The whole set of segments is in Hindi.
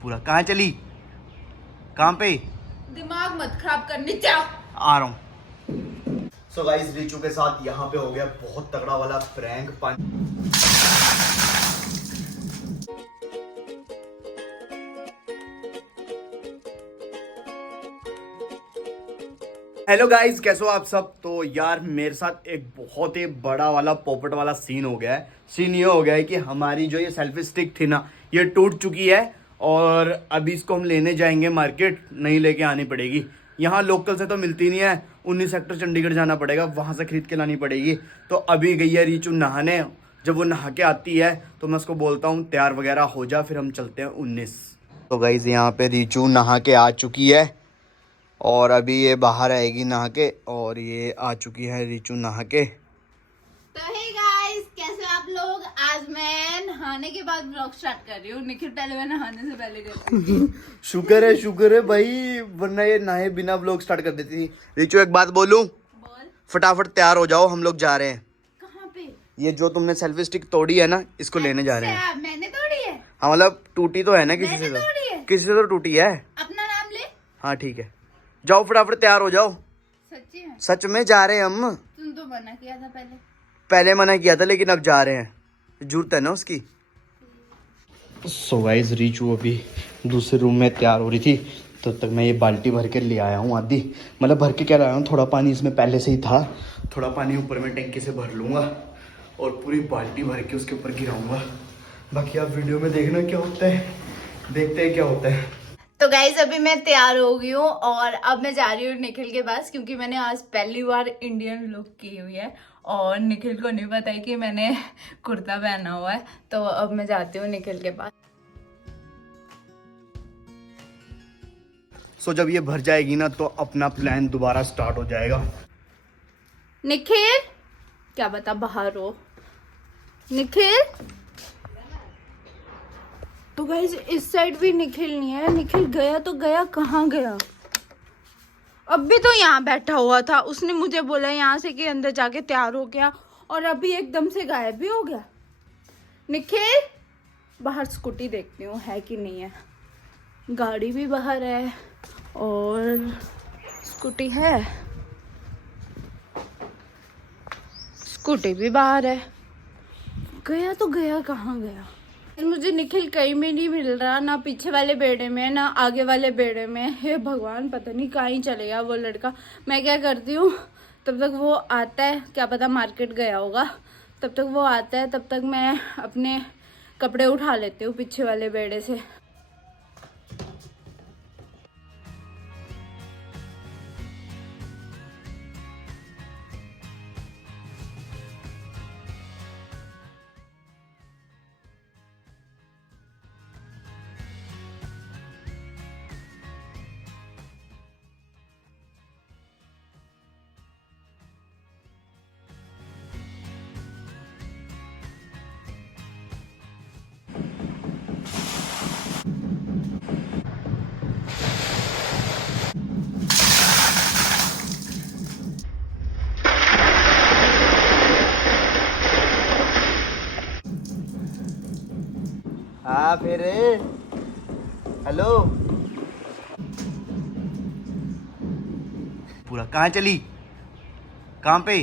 पूरा कहाँ चली? कहाँ पे? दिमाग मत खराब करनी चाह। आ रहा हूँ। सो गाइस, रिचू के साथ यहाँ पे हो गया बहुत तगड़ा वाला प्रैंक। हेलो गाइस, कैसे हो आप सब? तो यार मेरे साथ एक बहुत ही बड़ा वाला पोपट वाला सीन हो गया है। सीन ये हो गया है कि हमारी जो ये सेल्फी स्टिक थी ना, ये टूट चुकी है और अभी इसको हम लेने जाएंगे मार्केट, नहीं लेके आनी पड़ेगी। यहाँ लोकल से तो मिलती नहीं है, 19 सेक्टर चंडीगढ़ जाना पड़ेगा, वहाँ से खरीद के लानी पड़ेगी। तो अभी गई है रीचू नहाने। जब वो नहा के आती है तो मैं उसको बोलता हूँ तैयार वगैरह हो जा, फिर हम चलते हैं 19। तो गाइस यहाँ पे रीचू नहा के आ चुकी है और अभी ये बाहर आएगी नहा के, और ये आ चुकी है रीचू नहा के। तो हे गाइस, कैसे हो आप लोग? आज मैं नहाने के बाद ब्लॉग स्टार्ट कर रही हूँ। निखिल पहले मैं नहाने से पहले करती थी। शुक्र है भाई, वरना ये नहाए बिना ब्लॉग स्टार्ट कर देती थी। रीचू एक बात बोलूं? बोल। फटाफट तैयार हो जाओ, हम लोग जा रहे हैं। कहाँ पे? ये जो तुमने सेल्फी स्टिक तोड़ी है ना, इसको लेने जा रहे हैं। अच्छा, मैंने तोड़ी है? हाँ मतलब टूटी तो है ना किसी मैंने से, तोड़ी है? तो किसी से तो टूटी है। अपना नाम ले। हाँ ठीक है, जाओ फटाफट तैयार हो जाओ। सच्ची में? सच में जा रहे हैं हम। तुम तो मना किया था पहले मना किया था, लेकिन अब जा रहे हैं, जरूरत है ना उसकी। सो गाइस, रीचू अभी दूसरे रूम में तैयार हो रही थी, तब तक मैं ये बाल्टी भर के ले आया हूँ आधी। मतलब भर के क्या लाया हूँ, थोड़ा पानी इसमें पहले से ही था, थोड़ा पानी ऊपर में टंकी से भर लूँगा और पूरी बाल्टी भर के उसके ऊपर गिराऊंगा। बाकी आप वीडियो में देखना क्या होता है, देखते हैं क्या होता है। तो गाइज अभी मैं तैयार हो गई हूँ और अब मैं जा रही हूँ निखिल के पास, क्योंकि मैंने आज पहली बार इंडियन लुक की हुई है और निखिल को नहीं पता है कि मैंने कुर्ता पहना हुआ है। तो अब मैं जाती हूँ निखिल के पास। सो जब ये भर जाएगी ना तो अपना प्लान दोबारा स्टार्ट हो जाएगा। निखिल, क्या बता बाहर हो? निखिल। तो गाइज इस साइड भी निखिल नहीं है। निखिल गया तो गया, कहाँ गया? अब भी तो यहाँ बैठा हुआ था, उसने मुझे बोला यहाँ से कि अंदर जाके तैयार हो गया और अभी एकदम से गायब भी हो गया। निखिल, बाहर स्कूटी देखती हूँ है कि नहीं है। गाड़ी भी बाहर है और स्कूटी है, स्कूटी भी बाहर है। गया तो गया, कहाँ गया? मुझे निखिल कहीं में नहीं मिल रहा, ना पीछे वाले बेड़े में ना आगे वाले बेड़े में। हे भगवान, पता नहीं कहाँ ही चले गया वो लड़का। मैं क्या करती हूँ, तब तक वो आता है, क्या पता मार्केट गया होगा, तब तक वो आता है, तब तक मैं अपने कपड़े उठा लेती हूँ पीछे वाले बेड़े से। हाँ फिर हेलो, पूरा कहाँ चली? कहाँ पे?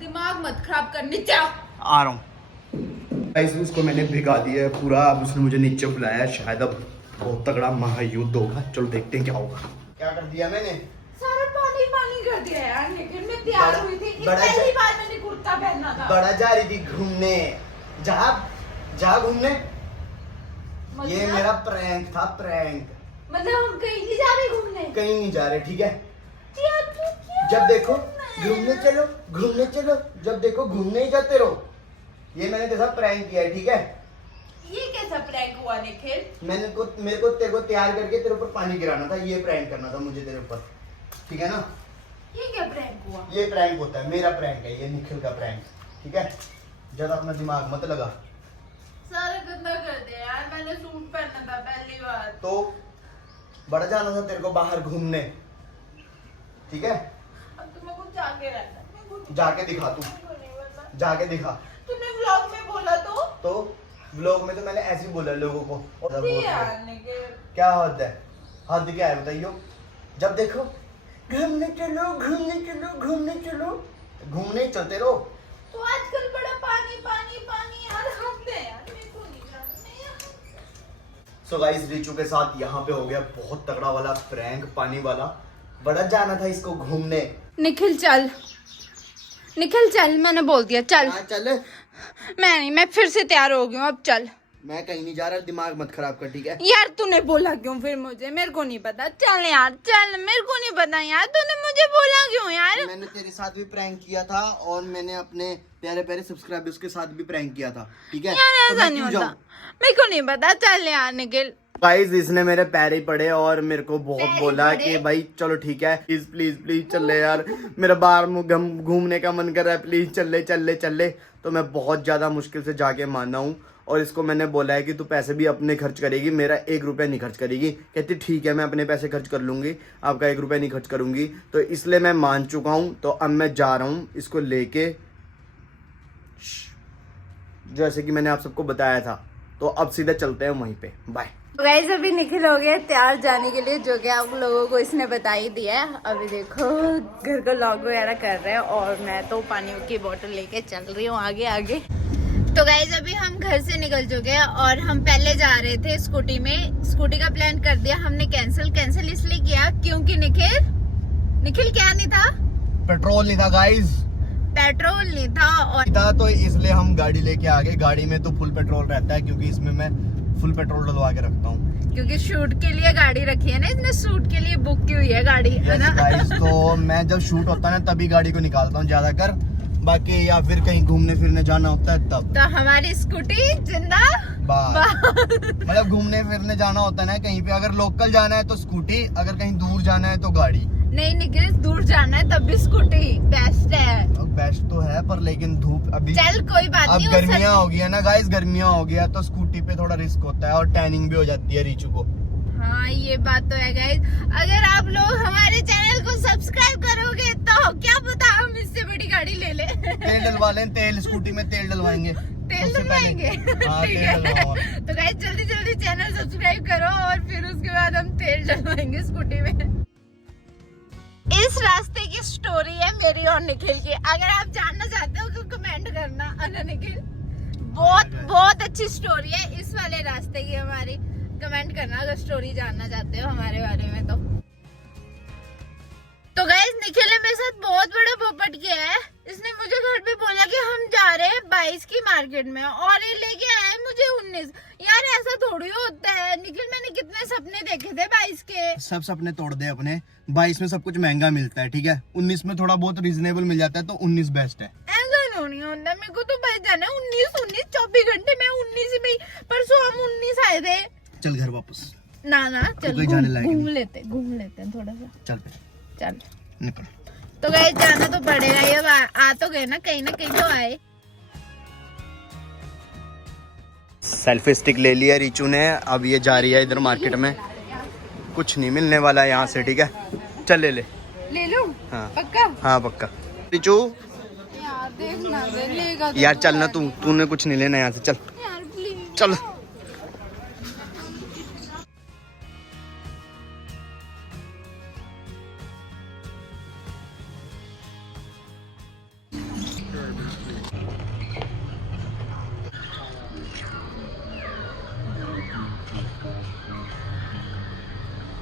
दिमाग मत खराब करनी चाह। आ रहा हूँ। गाइस उसको मैंने भिगा दिया है पूरा, अब उसने मुझे नीचे बुलाया है, शायद अब बहुत तगड़ा महायुद्ध होगा। चलो देखते हैं क्या होगा। क्या कर दिया मैंने? सारा पानी पानी कर दिया यार। निखिल मैं तैयार हुई थी, पहली बार मैंने कुर्ता पहना था। बड़ा जा रही थी घूमने, जा घूमने। ये मेरा प्रैंक था, प्रैंक। मतलब हम कहीं नहीं जा रहे घूमने? कहीं नहीं जा रहे, ठीक है? यार तू क्या? जब देखो घूमने चलो, जब देखो घूमने ही जाते रहो। ये मैंने तेरे साथ प्रैंक किया है, ठीक है? ये कैसा प्रैंक हुआ निखिल? मेरे को तेरे को तैयार करके तेरे ऊपर पानी गिराना था, ये प्रैंक करना था मुझे तेरे ऊपर, ठीक है ना? ये क्या प्रैंक हुआ? ये प्रैंक होता है, मेरा प्रैंक है ये, निखिल का प्रैंक, ठीक है? ज्यादा अपना दिमाग मत लगा। सारा गंदा कर दिया यार। मैंने सूट पहना था पहली बार। तो बड़ा जाना था तेरे को बाहर घूमने, ठीक है? अब तुम्हें कुछ जाके रहना। जाके दिखा तू, जाके दिखा। तूने व्लॉग में बोला तो? व्लॉग में तो मैंने ऐसे ही बोला लोगों को। और सब बोलते यार हैं, निखिल, क्या हद है? हद क्या है बताइयो? जब देखो घूमने चलो घूमने चलो घूमने चलो, घूमने ही चलते रहो। तो आजकल बड़ा पानी पानी पानी यार, हद है यार, मेरे को नहीं जाना यार। सो गाइस रिचू के साथ यहाँ पे हो गया बहुत तगड़ा वाला प्रैंक, पानी वाला। बड़ा जाना था इसको घूमने। निखिल चल, निखिल चल, मैंने बोल दिया चल। हाँ चल, मैं नहीं, मैं फिर से तैयार हो गई हूँ, अब चल। मैं कहीं नहीं जा रहा, दिमाग मत खराब कर, ठीक है? यार तूने बोला क्यों फिर मुझे? मेरे को नहीं पता। चल यार चल, मेरे को नहीं पता यार, तूने मुझे बोला क्यों यार? मैंने तेरे साथ भी प्रैंक किया था और मैंने अपने प्यारे प्यारे सब्सक्राइबर्स के साथ भी प्रैंक किया था, ठीक है? यार तो ऐसा मैं नहीं क्यों होता, जाऊं? मेरे को नहीं पता। चल यार निखिल। गाइस इसने मेरे पैर ही पड़े और मेरे को बहुत पैर बोला पड़े? कि भाई चलो ठीक है, प्लीज प्लीज प्लीज चल ले यार, मेरा बाहर घूमने का मन कर रहा है, प्लीज चल ले चल ले चल ले। तो मैं बहुत ज्यादा मुश्किल से जाके माना हूँ और इसको मैंने बोला है कि तू पैसे भी अपने खर्च करेगी, मेरा 1 रुपया नहीं खर्च करेगी। कहती ठीक है मैं अपने पैसे खर्च कर लूंगी, आपका 1 रुपया नहीं खर्च करूंगी। तो इसलिए मैं मान चुका हूँ। तो अब मैं जा रहा हूँ इसको लेके, जैसे कि मैंने आप सबको बताया था। तो अब सीधा चलते हैं वहीं पे, बाय। गाइस अभी निखिल हो गया तैयार जाने के लिए, जो कि आप लोगों को इसने बता ही दिया है। अभी देखो घर का लॉग वगैरह कर रहे हैं और मैं तो पानी की बोतल लेके चल रही हूँ आगे आगे। तो गाइस अभी हम घर से निकल चुके हैं और हम पहले जा रहे थे स्कूटी में। स्कूटी का प्लान कर दिया हमने कैंसिल इसलिए किया क्योंकि निखिल क्या नहीं था? पेट्रोल नहीं था गाइस, पेट्रोल नहीं था और था तो इसलिए हम गाड़ी लेके आ गए। गाड़ी में तो फुल पेट्रोल रहता है क्योंकि इसमें मैं फुल पेट्रोल डलवा के रखता हूँ। क्योंकि शूट के लिए गाड़ी रखी है ना, इसने शूट के लिए बुक की हुई है गाड़ी, है ना? गाइस तो मैं जब शूट होता है ना तभी गाड़ी को निकालता हूँ ज्यादातर, बाकी या फिर कहीं घूमने फिरने जाना होता है तब। तो हमारी स्कूटी जिंदाबाद। मतलब घूमने फिरने जाना होता है ना कहीं पे, अगर लोकल जाना है तो स्कूटी, अगर कहीं दूर जाना है तो गाड़ी। नहीं निखिल, दूर जाना है तब भी स्कूटी बेस्ट है। बेस्ट तो है पर लेकिन धूप अभी, चल कोई बात अब नहीं। गर्मियाँ हो गई है ना गाइस, गर्मियाँ हो गया तो स्कूटी पे थोड़ा रिस्क होता है और टैनिंग भी हो जाती है रीचू को। हाँ ये बात तो है गाइस, अगर आप लोग हमारे चैनल को सब्सक्राइब करोगे तो क्या पता हम इससे बड़ी गाड़ी ले ले। तेल डलवा लें, तेल स्कूटी में तेल डलवाएंगे, तेल सबसे डलवाएंगे। पहले। हाँ, ठीक तेल है, डलवाओ। तो गाइस जल्दी जल्दी चैनल सब्सक्राइब करो और फिर उसके बाद हम तेल डलवाएंगे स्कूटी में। इस रास्ते की स्टोरी है मेरी और निखिल की, अगर आप जानना चाहते हो तो कमेंट करना। अना निखिल बहुत अच्छी स्टोरी है इस वाले रास्ते की हमारी, कमेंट करना अगर स्टोरी जानना चाहते हो हमारे बारे में। तो गाइस निखिल ने मेरे साथ बहुत बड़ा पोपट किया है। इसने मुझे घर पे बोला कि हम जा रहे हैं 22 की मार्केट में और ये लेके आया है मुझे 19। यार ऐसा थोड़ी होता है निखिल, मैंने कितने सपने देखे थे 22 के। सब सपने तोड़ दे अपने। 22 में सब कुछ महंगा मिलता है, ठीक है? 19 में थोड़ा बहुत रीजनेबल मिल जाता है, तो 19 बेस्ट है। ऐसा नहीं होता, मेरे को तो भाई जाना 19 24 घंटे में 19 में। परसों हम 19 आए थे। चल घर वापस। ना चल घूम लेते हैं थोड़ा सा। चल निकल। तो गाइस जाना तो पड़ेगा, ये आ तो गए ना कहीं तो आए। सेल्फी स्टिक ले लिया रीचू ने, अब ये जा रही है इधर मार्केट में। कुछ नहीं मिलने वाला है यहाँ से, ठीक है? चल ले लूं? हाँ पक्का? हाँ पक्का। रीचू यार देखना दे, लेगा तो यार चल ना, तूने कुछ नहीं लेना यहाँ से, चल यार प्लीज चल।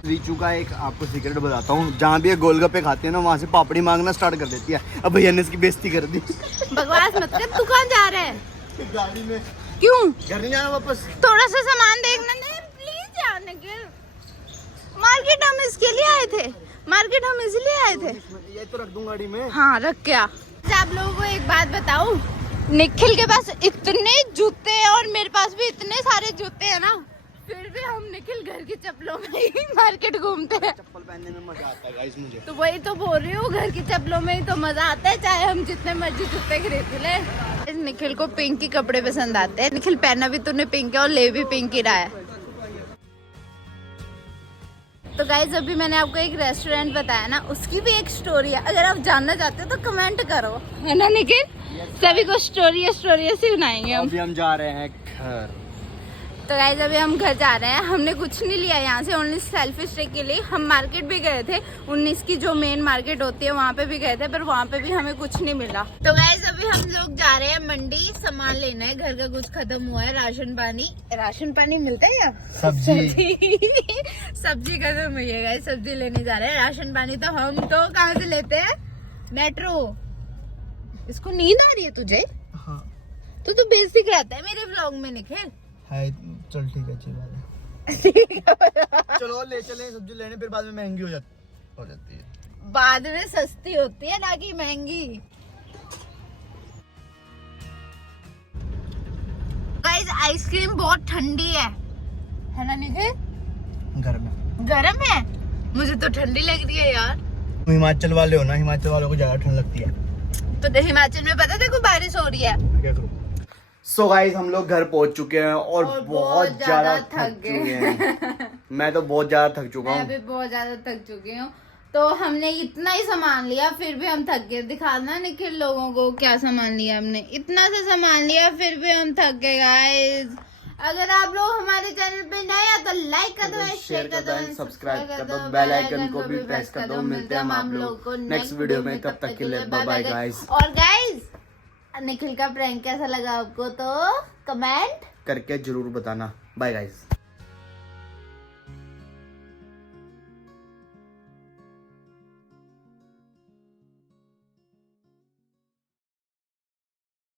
रीचू का एक आपको सीक्रेट बताता हूँ, जहाँ भी ये गोलगप्पे खाते हैं ना वहाँ से पापड़ी मांगना स्टार्ट कर देती है। अब भैया ने इसकी बेइज्जती कर दी। बकवास मत कर, तू कहाँ जा रहा है? गाड़ी में। क्यों? घर नहीं जाना वापस? थोड़ा सा सामान देखना। नहीं प्लीज यार निखिल, मार्केट हम इसके लिए आए थे, मार्केट हम इसलिए आए थे। ये तो रख दूं गाड़ी में। हाँ रख क्या। आप लोगों को एक बात बताऊं, निखिल के पास इतने जूते हैं और मेरे पास भी इतने सारे जूते हैं ना, फिर भी हम निखिल घर की चप्पलों में ही मार्केट घूमते हैं। चप्पल पहनने में मजा आता है गाइस मुझे। तो वही तो बोल रही हूँ, घर की चप्पलों में ही तो मजा आता है, चाहे हम जितने मर्जी जूते खरीद ले। निखिल को पिंक के कपड़े पसंद आते हैं। निखिल पहना भी तूने पिंक है और ले भी पिंक ही रहा है। तो गाइज अभी मैंने आपको एक रेस्टोरेंट बताया ना, उसकी भी एक स्टोरी है। अगर आप जानना चाहते हो तो कमेंट करो, है ना निखिल? सभी को स्टोरी से सुनाएंगे हम। अभी हम जा रहे हैं घर। तो गाइज अभी हम घर जा रहे हैं। हमने कुछ नहीं लिया यहाँ से, ओनली सेल्फी स्टिक के लिए। हम मार्केट भी गए थे, 19 की जो मेन मार्केट होती है वहाँ पे भी गए थे, पर वहाँ पे भी हमें कुछ नहीं मिला। तो गाइज अभी हम लोग जा रहे हैं मंडी, सामान लेना है। घर का कुछ खत्म हुआ है, राशन पानी मिलता है या सब्जी सब्जी खत्म हुई है गाइज, सब्जी लेने जा रहे हैं। राशन पानी तो हम तो कहाँ से लेते हैं? मेट्रो। इसको नींद आ रही है तुझे? हाँ। तो बेसिक रहता है मेरे व्लॉग में निखिल। है, चल ठीक है, अच्छी बात है। चलो ले चले सब्जी लेने, फिर बाद में महंगी हो जाती है। बाद में सस्ती होती है ना कि महंगी। गाइस आइसक्रीम बहुत ठंडी है ना निखिल? गरम है? मुझे तो ठंडी लग रही है यार। हिमाचल वाले हो ना, हिमाचल वालों को ज्यादा ठंड लगती है। तो हिमाचल में पता देखो बारिश हो रही है। क्या करूं? सो गाइस हम लोग घर पहुंच चुके हैं और बहुत ज्यादा थक चुके हैं। मैं तो बहुत ज्यादा थक चुका हूँ। मैं भी बहुत ज्यादा थक चुकी हूँ। तो हमने इतना ही सामान लिया, फिर भी हम थक गए। दिखाना निखिल लोगों को क्या सामान लिया हमने। इतना सा सामान लिया, फिर भी हम थक गए गाइस। अगर आप लोग हमारे चैनल पे नए हैं तो लाइक कर दो, शेयर कर दो, सब्सक्राइब कर दो, बेल आइकन को भी प्रेस कर दो। मिलते हैं हम आप लोगों को नेक्स्ट वीडियो में, तब तक के लिए बाय बाय गाइस। और गाइस निखिल का प्रैंक कैसा लगा आपको तो कमेंट करके जरूर बताना। Bye guys.